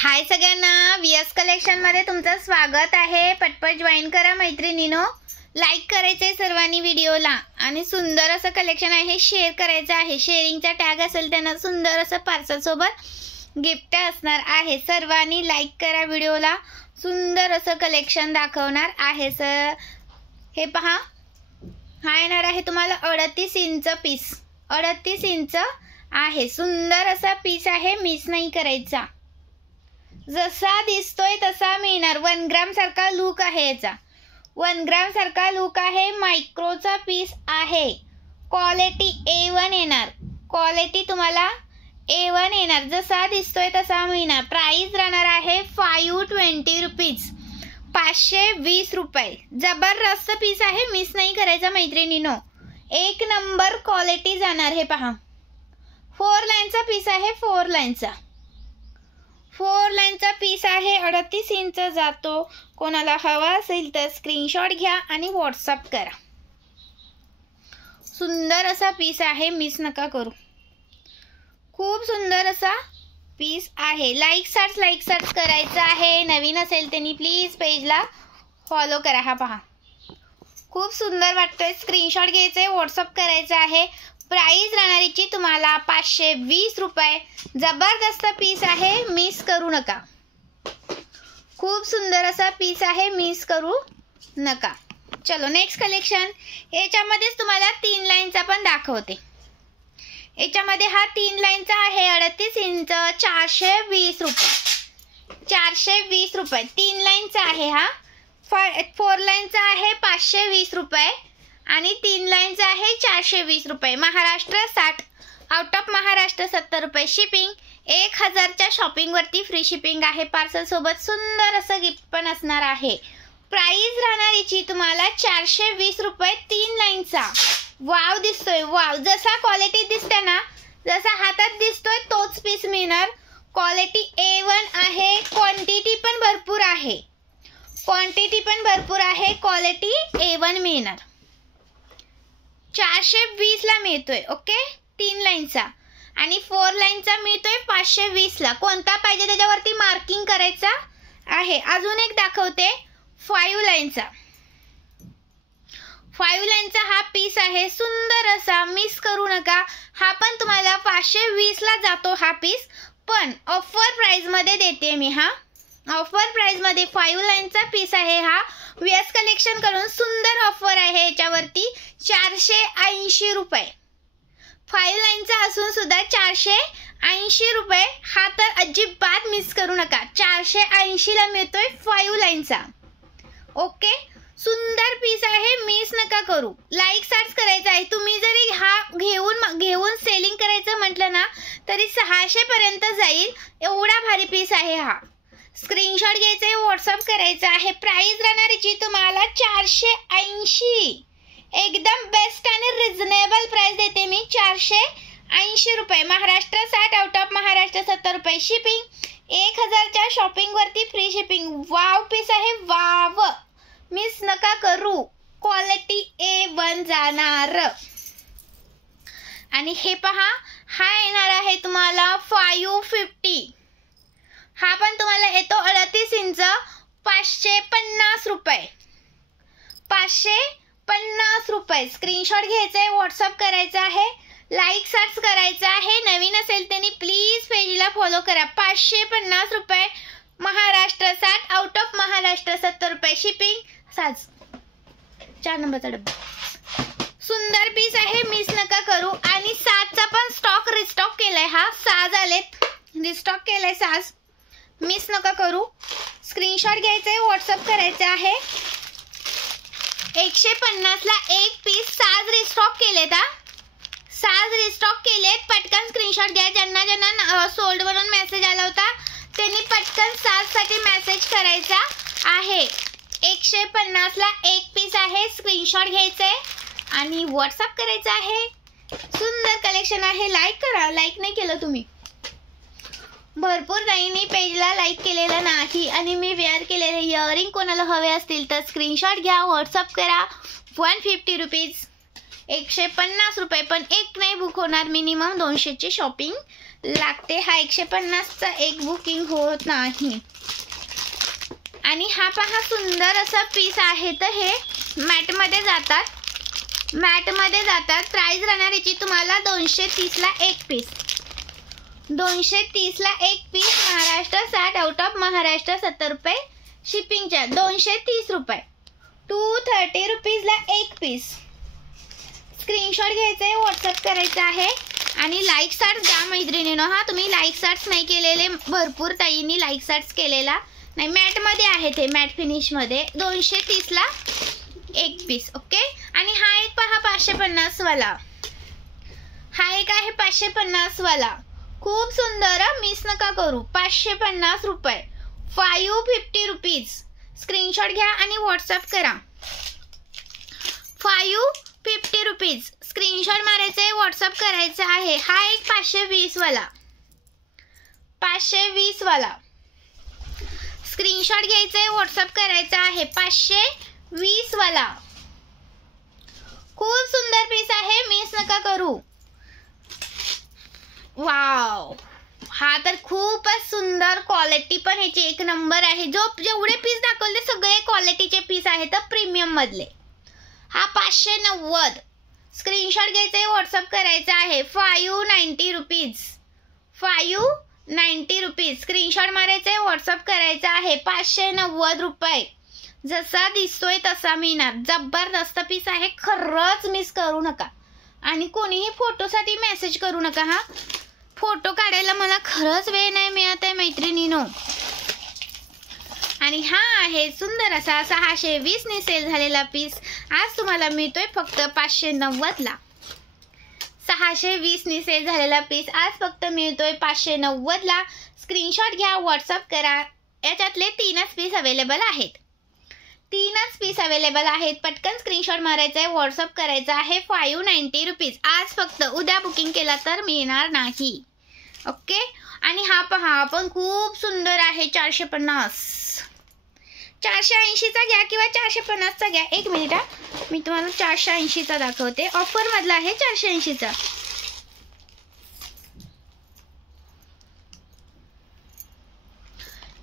हाय सगळ्यांना, VS collection मध्ये तुमचं स्वागत आहे। पटपट जॉईन करा मैत्रिणींनो, लाईक करायचे सर्वांनी व्हिडिओला आणि सुंदर असं कलेक्शन आहे शेअर करायचं आहे। शेअरिंगचा टॅग असेल त्यांना सुंदर असं पार्सल सोबत गिफ्ट असणार आहे। सर्वांनी लाईक करा व्हिडिओला, सुंदर असं कलेक्शन दाखवणार आहे सर। हे पहा, हा येणार आहे तुम्हाला 38 इंच पीस, 38 इंच आहे। सुंदर असा पीस आहे, मिस नाही करायचा। जसा दिसतोय तसा मिळणार। 1 ग्राम सारखा लुक आहे याचा, 1 ग्राम सारखा लुक आहे। मायक्रोचा पीस आहे, क्वालिटी A1 येणार, क्वालिटी तुम्हाला A1 येणार। जसा दिसतोय तसा मिळणार। प्राइस राहणार आहे 520 रुपीज, 520 रुपये। जबरदस्त पीस आहे, मिस नाही करायचा मैत्रिणींनो। एक नंबर क्वालिटी जाणार। हे पहा, 4 लाईनचा पीस आहे, 4 लाईनचा, 4 लाईनचा पीस आहे। 38 इंच जातो। कोणाला हवा असेल तर स्क्रीनशॉट घ्या आणि व्हॉट्सअप करा। सुंदर असा पीस आहे, मिस नका करू। खूप सुंदर असा पीस आहे। लाईक सर्च करायचं आहे। नवीन असेल त्यांनी प्लीज पेजला फॉलो करा। हा पहा, खूप सुंदर वाटतोय। स्क्रीनशॉट घ्यायचे, व्हॉट्सअप करायचं आहे। प्राइस राहणारीची तुम्हाला 520 रुपये। जबरदस्त पीस आहे, मिस करू नका। खूप सुंदर असा पीस आहे, मिस करू नका। चलो नेक्स्ट कलेक्शन। याच्यामध्येच तुम्हाला 3 लाईनचा पण दाखवते। याच्यामध्ये हा 3 लाईनचा आहे, 38 इंच, 420 रुपये, 420 रुपये। 3 लाईनचा आहे हा। 4 लाईनचा आहे 520 रुपये आणि 3 लाईनचा आहे 420 रुपये। महाराष्ट्र 60, आउट ऑफ महाराष्ट्र 70 रुपये। शिपिंग 1000च्या शॉपिंग वरती फ्री शिपिंग आहे। पार्सल सोबत सुंदर असं गिफ्ट पण असणार आहे। प्राइस राहणार याची तुम्हाला 420 रुपये। 3 लाईनचा। वाव दिसतोय, वाव। जसा क्वालिटी दिसते ना, जसा हातात दिसतोय तोच पीस मिळणार। क्वालिटी A1 आहे, क्वांटिटी पण भरपूर आहे, क्वांटिटी पण भरपूर आहे। क्वालिटी A1 मिळणार। 420 ला मिळतोय, ओके। 3 लाईनचा आणि 4 लाईनचा मिळतोय 520 ला। कोणता पाहिजे त्याच्यावरती मार्किंग करायचा आहे। अजून एक दाखवते 5 लाईनचा। 5 लाईनचा हा पीस आहे, सुंदर असा, मिस करू नका। हा पण तुम्हाला 520 ला जातो हा पीस, पण ऑफर प्राइस मध्ये देते मी। हा ऑफर प्राइस मध्ये 5 लाईनचा पीस आहे हा। व्हीएस कलेक्शन कडून सुंदर ऑफर आहे याच्यावरती 480 रुपये। 5 लाईनचा असून सुद्धा 480 रुपये। हा तर अजिबात मिस करू नका। 480 ला मिळतोय 5 लाईनचा, ओके। सुंदर पीस आहे, मिस नका करू। लाईक सर्च करायचं आहे। तुम्ही जरी हा घेऊन सेलिंग करायचं म्हटलं ना तरी 600 पर्यंत जाईल, एवढा भारी पीस आहे हा। स्क्रीनशॉट घ्यायचे, व्हॉट्सअप करायचं आहे। प्राइस राहणारीची तुम्हाला 480, एकदम बेस्ट आणि रिझनेबल प्राइस देते मी। 480 रुपये। महाराष्ट्र 60, आउट ऑफ महाराष्ट्र 70 रुपये। शिपिंग 1000च्या शॉपिंग वरती फ्री शिपिंग। वाव पीस आहे, वाव, मिस नका करू। क्वालिटी A1 जाणार। आणि हे पहा, हा येणार आहे तुम्हाला 550। हा पण तुम्हाला येतो 38 इंच, 550 रुपये, 550 रुपये। स्क्रीनशॉट घ्यायचा आहे, व्हॉट्सअप करायचा आहे, लाईक सर्च करायचा आहे। नवीन असेल त्यांनी प्लीज पेजला फॉलो करा। 550 रुपये। महाराष्ट्र 60, आउट ऑफ महाराष्ट्र 70 रुपये। शिपिंग 4 नंबरचा डब्बा। सुंदर पीस आहे, मिस नका करू। आणि 7चा पण स्टॉक रिस्टॉक केलाय। हा 6 झालेत, रिस्टॉक केलाय 6, मिस नका करू। स्क्रीनशॉट घ्यायचा आहे, व्हॉट्सअप करायचं आहे। 150 ला एक पीस 6 रिस्टॉक केलेत। 6 रिस्टॉक केलेत। पटकन स्क्रीनशॉट घ्या। ज्यांना सोल्ड वरून मेसेज आला होता त्यांनी पटकन 6 साठी मेसेज करायचा आहे। 150 ला एक पीस आहे। स्क्रीनशॉट घ्यायचंय आणि व्हॉट्सअप करायचं आहे। सुंदर कलेक्शन आहे, लाईक करा। लाईक नाही केलं तुम्ही, भरपूर ताईंनी पेजला लाईक केलेलं नाही आणि मी वेअर केलेले इयरिंग कोणाला हवे असतील तर स्क्रीनशॉट घ्या, व्हॉट्सअप करा। 150 रुपीज, 150 रुपये। पण एक नाही बुक होणार, मिनिमम 200ची शॉपिंग लागते. हा 150चा एक बुकिंग होत नाही. आणि हा पहा सुंदर असा पीस आहे. तर हे मॅटमध्ये जातात. प्राइस राहणार याची तुम्हाला 230ला एक पीस. 230ला एक piece. Maharashtra 60, out of Maharashtra 70 रुपये शिपिंगच्या. 230 रुपये. 230 रुपीजला एक पीस. स्क्रीनशॉट घ्यायचा आहे, व्हॉट्सअप करायचं आहे. आणि लाईक सार्ट्स द्या मैत्रिणीनो. हा तुम्ही लाईक सार्ट्स नाही केलेले, भरपूर ताईंनी लाईक सार्ट्स केलेला नाही. मॅटमध्ये आहे ते, मॅट फिनिशमध्ये. 230ला एक पीस. ओके. आणि हा एक पहा 550 वाला. हा एक आहे 550 वाला. खूप सुंदर, मिस नका करू. 550 रुपये. 550 रुपीज. स्क्रीनशॉट घ्या आणि व्हॉट्सअप करा. 550 रुपीज. स्क्रीनशॉट मारायचे, व्हॉट्सअप करायचं आहे. हा एक 520 वाला. 520 वाला. स्क्रीनशॉट घ्यायचे, व्हॉट्सअप करायचं आहे. 520 वाला. खूप सुंदर पीस आहे, मिस नका करू. वाव, हा तर खूपच सुंदर. क्वालिटी पण ह्याची एक नंबर आहे. जेवढे पीस दाखवले सगळे क्वालिटीचे पीस आहेत, प्रीमियम मधले. हा 590. स्क्रीनशॉट घ्यायचे, व्हॉट्सअप करायचा आहे. 590 रुपीज. 590 रुपीज. स्क्रीनशॉट मारायचे, व्हॉट्सअप करायचा आहे. 590 रुपये. जसा दिसतोय तसा मिळणार. जबरदस्त पीस आहे, खरंच मिस करू नका. आणि कोणीही फोटोसाठी मेसेज करू नका. हा फोटो काढायला मला खरंच वेळ नाही मिळत आहे मैत्रिणीनो. आणि हा आहे सुंदर असा 620 ने सेल झालेला पीस. आज तुम्हाला मिळतोय फक्त 590 ला. 620 ने सेल झालेला पीस आज फक्त मिळतोय 590 ला. स्क्रीनशॉट घ्या, व्हॉट्सअप करा. याच्यातले 3च पीस अवेलेबल आहेत. 3च पीस अवेलेबल आहेत. पटकन स्क्रीनशॉट मारायचा आहे, व्हॉट्सअप करायचा आहे. 590 रुपीज. आज फक्त. उद्या बुकिंग केला तर मिळणार नाही. ओके. आणि हा पहा पण खूप सुंदर आहे. 450. 480चा घ्या किंवा 450चा घ्या. एक मिनिट हा, मी तुम्हाला 480चा दाखवते. ऑफर मधला आहे 480चा.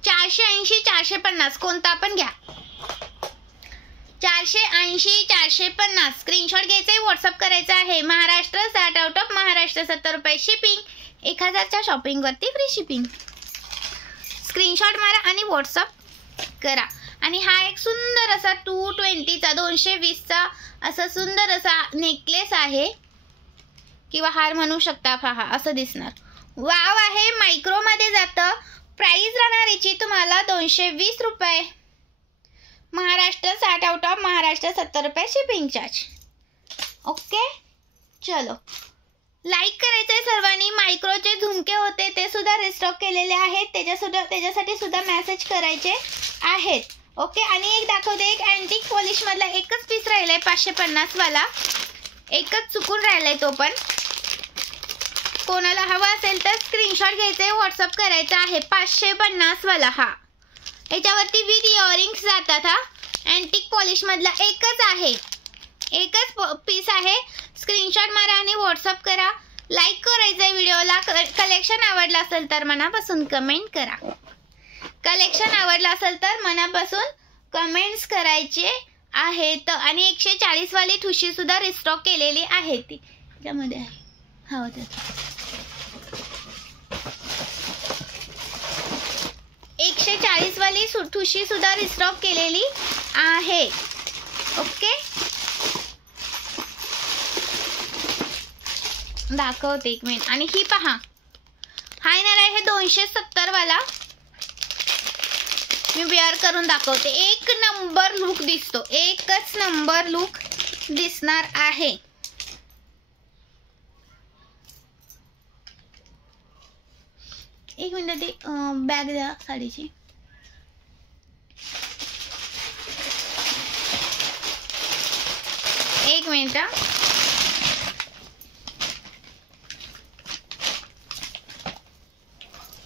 $480, $450 कोणता पण घ्या. 480, 450. स्क्रीनशॉट घ्यायचे, व्हॉट्सअप करायचं आहे. महाराष्ट्र 60, आउट ऑफ महाराष्ट्र 70 रुपये शिपिंग. 1000च्या शॉपिंग वरती फ्री शिपिंग. स्क्रीनशॉट मारा आणि व्हॉट्सअप करा. आणि हा एक सुंदर असा 220चा 220चा असा सुंदर असा नेकलेस आहे किंवा हार म्हणू शकता. पहा असं दिसणार. वाव आहे. मायक्रो मध्ये जातं. प्राइस राहणार याची तुम्हाला 220 रुपये. महाराष्ट्र 60, आउट ऑफ महाराष्ट्र 70 रुपये शिपिंग चार्ज. ओके. चलो, लाईक करायचंय सर्वांनी. मायक्रोचे झुमके होते ते सुद्धा रिस्टॉक केलेले आहेत. त्याच्यासाठी सुद्धा मेसेज करायचे आहेत. ओके. आणि एक दाखवते, एक अँटिक पॉलिश मधला एकच पीस राहिलाय 550 वाला. एकच चुकून राहिलाय तो पण. कोणाला हवा असेल तर स्क्रीनशॉट घ्यायचे, व्हॉट्सअप करायचा आहे. 550 वाला. हा याच्यावरती विथ इयरिंग्स जातात. हा अँटिक पॉलिश मधला एकच आहे. एकच पीस आहे. स्क्रीनशॉट मारा आणि व्हॉट्सअप करा. लाईक करायचंय व्हिडिओला. कलेक्शन आवडलं असेल तर मनापासून कमेंट करा. कलेक्शन आवडलं असेल तर मनापासून कमेंट्स करायचे आहेत. आणि 140 वाली ठुशी सुद्धा रिस्टॉक केलेली आहे. ती त्यामध्ये आहे. हा होता 140 वाली ठुशी सुद्धा रिस्टॉक केलेली आहे. ओके. दाखवते एक मिनिट. आणि ही पहा, हा येणार आहे 270 वाला. मी वेअर करून दाखवते. एक नंबर लुक दिसतो. एकच नंबर लुक दिसणार आहे. एक मिनिट ते बॅग द्या साडीची. एक मिनिट.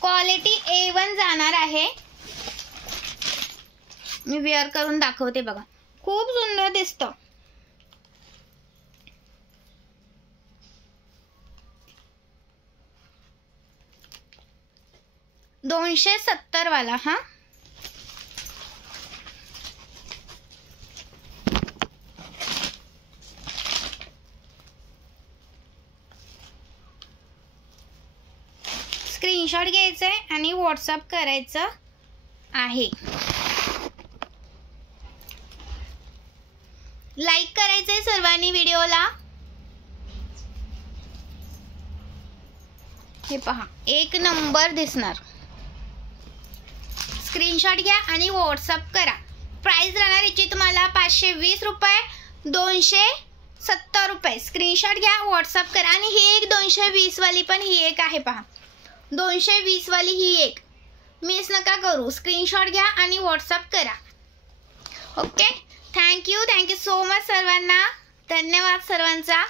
क्वालिटी A1 जाणार आहे. मी वेअर करून दाखवते बघा. खूप सुंदर दिसतं. 270 वाला. हां, स्क्रीनशॉट घ्यायचा आहे आणि व्हॉट्सअप करायचं आहे. लाईक करायचंय सर्वांनी व्हिडिओला. हे पहा, एक नंबर दिसणार. स्क्रीनशॉट घ्या आणि व्हॉट्सअप करा. प्राइस राहणार याची तुम्हाला 520 रुपये, 270 रुपये. स्क्रीनशॉट घ्या, व्हॉट्सअप करा. आणि ही एक 220 वाली पण ही एक आहे पहा, 220 वाली ही एक. मिस नका करू. स्क्रीनशॉट घ्या आणि व्हॉट्सअप करा. ओके, थँक्यू सो मच सर्वांना. धन्यवाद सर्वांचा.